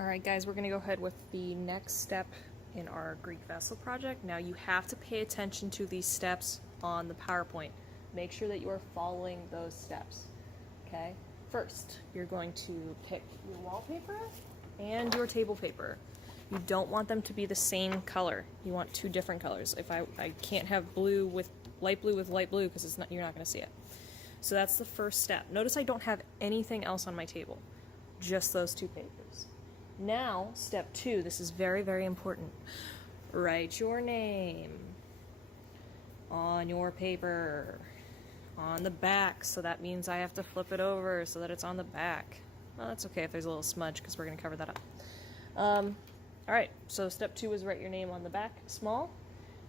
Alright guys, we're going to go ahead with the next step in our Greek vessel project. Now you have to pay attention to these steps on the PowerPoint. Make sure that you are following those steps. Okay? First, you're going to pick your wallpaper and your table paper. You don't want them to be the same color. You want two different colors. If I can't have blue with light blue because you're not going to see it. So that's the first step. Notice I don't have anything else on my table. Just those two papers. Now, step 2, this is very, very important. Write your name on your paper, on the back, so that means I have to flip it over so that it's on the back. Well, that's okay if there's a little smudge because we're going to cover that up. Alright, so step 2 is write your name on the back, small.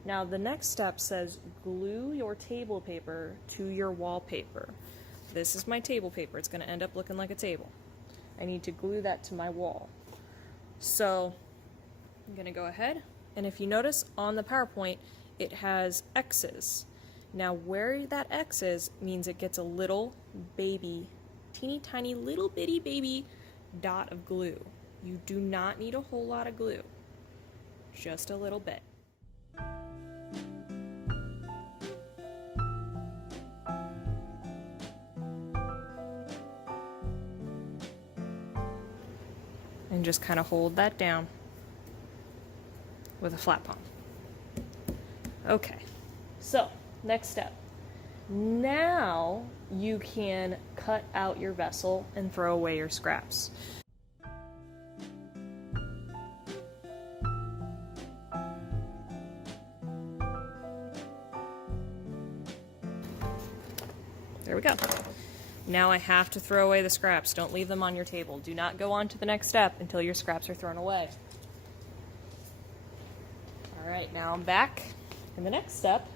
Now the next step says glue your table paper to your wallpaper. This is my table paper. It's going to end up looking like a table. I need to glue that to my wall. So I'm going to go ahead, and if you notice on the PowerPoint, it has X's. Now where that X is means it gets a little baby, teeny tiny little bitty baby dot of glue. You do not need a whole lot of glue, just a little bit. And just kind of hold that down with a flat palm. Okay, so next step. Now you can cut out your vessel and throw away your scraps. There we go. Now I have to throw away the scraps. Don't leave them on your table. Do not go on to the next step until your scraps are thrown away. Alright, now I'm back. And the next step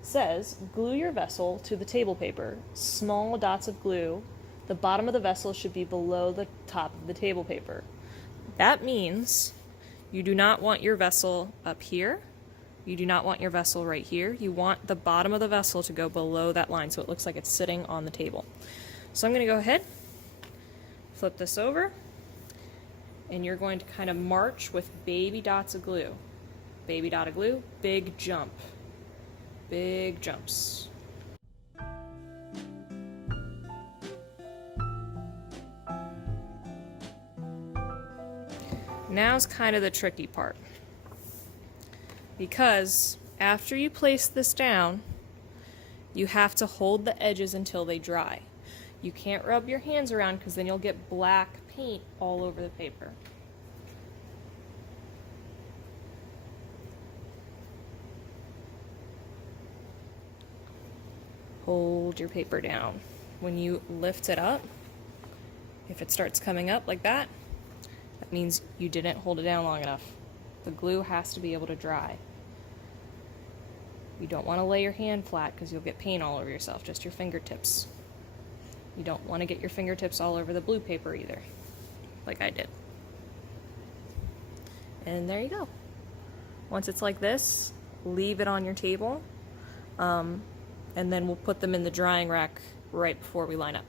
says glue your vessel to the table paper. Small dots of glue. The bottom of the vessel should be below the top of the table paper. That means you do not want your vessel up here. You do not want your vessel right here. You want the bottom of the vessel to go below that line so it looks like it's sitting on the table. So I'm going to go ahead, flip this over, and you're going to kind of march with baby dots of glue. Baby dot of glue, big jump. Big jumps. Now's kind of the tricky part. Because after you place this down, you have to hold the edges until they dry. You can't rub your hands around because then you'll get black paint all over the paper. Hold your paper down. When you lift it up, if it starts coming up like that, that means you didn't hold it down long enough. The glue has to be able to dry. You don't want to lay your hand flat because you'll get paint all over yourself, just your fingertips. You don't want to get your fingertips all over the blue paper either, like I did. And there you go. Once it's like this, leave it on your table, and then we'll put them in the drying rack right before we line up.